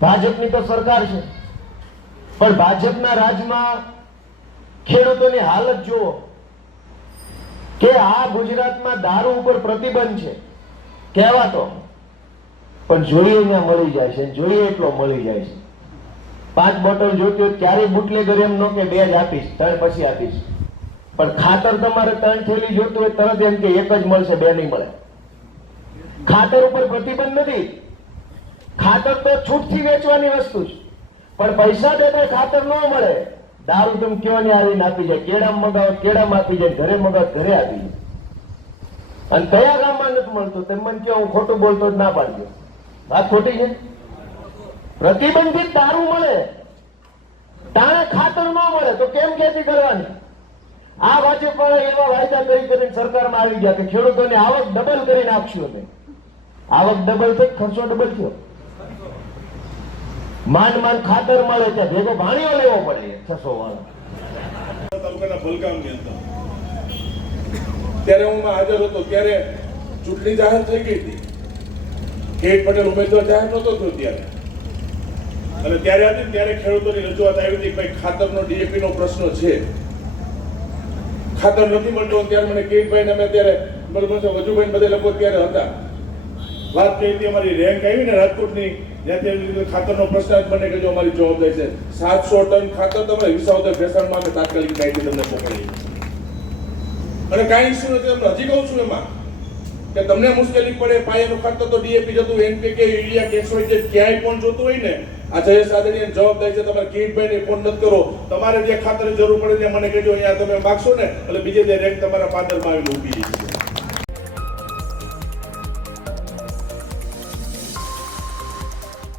ભાજપની તો સરકાર છે, પણ ભાજપના રાજમાં ખેડૂતોની હાલત જુઓ કે આ ગુજરાતમાં દારૂ ઉપર પ્રતિબંધ છે કહેવાતો, પણ જોઈએ ત્યાં મળી જાય છે, જોઈએ એટલો મળી જાય છે। 5 બોટલ જોઈતી હોય ક્યારેય બુટલેગર એમ ન કે 2 જ આપીશ, 3 પછી આપીશ, પણ ખાતર તમારે 3 થેલી જોઈતું હોય તરત એમ કે 1 જ મળશે, 2 નહીં મળે। ખાતર ઉપર પ્રતિબંધ નથી, ખાતર તો છૂટથી વેચવાની વસ્તુ છે, પણ પૈસા દેતા ખાતર ન મળે। દારૂ તમે કેવાની આવીને આપી જાય, કેળામાં મગાવો કેળામાં આપી જાય, ઘરે મગાવો ઘરે આપી જાય, અને કયા ગામમાં નથી મળતું? તમે મને કહો, હું ખોટું બોલતો જ ના પાડજો, વાત ખોટી છે? પ્રતિબંધિત દારૂ મળે, તાણે ખાતર ન મળે તો કેમ ખેતી કરવાની? આ ભાજપ વાળા એવા વાયદા કરીને સરકારમાં આવી ગયા કે ખેડૂતોની આવક ડબલ કરીને આપશું અમે। આવક ડબલ થઈ, ખર્ચો ડબલ થયો। માંડ ખાતર મળે ત્યાં ભેગો ભાણીઓ લેવો પડે 600 વાળો। તાલુકાના ભલગામની અંદર ત્યારે હું હાજર હતો, ત્યારે ચૂંટણી જાહેર થઈ ગઈ હતી, કેટ પટેલ ઉમેદવાર જાહેર નહોતો થયો ત્યારે, અને ત્યારે ખેડૂતોની રજૂઆત આવી હતી કે ભાઈ ખાતરનો ડીએપી નો પ્રશ્ન છે, ખાતર નથી મળતું। ત્યારે મને કેટભાઈ અમે ત્યારે બરોબર છે, વજુભાઈ બધે લોકો ત્યારે હતા, વાત કરી હતી અમારી રેન્ક આવી ને રાજકોટની, જ્યાંથી ખાતરનો પ્રશ્ન મને કે જો અમારી જવાબદારી છે 700 ટન ખાતર તમારે વિસાવદર ભેસાણમાં અમે તાત્કાલિક કાઢી તમને મોકલીએ, અને કાંઈ ઇસ્યુ નથી। તમને હજી કહું છું એમાં કે તમને મુશ્કેલી પડે, પાયાનું ખાતર તો ડીએપી જતું, એનપીકે, યુરિયા, કેસોઇડ ક્યાંય પણ જોતું હોય ને, આ જયેશ આદરણીની જવાબદારી છે, તમારે કિરીટભાઈને ફોન નથી કરો, તમારે જે ખાતરની જરૂર પડે ત્યાં મને કહેજો, અહીંયા તમે માગશો ને એટલે બીજે જે રેન્ક તમારા પાદરમાં આવીને ઊભી છે।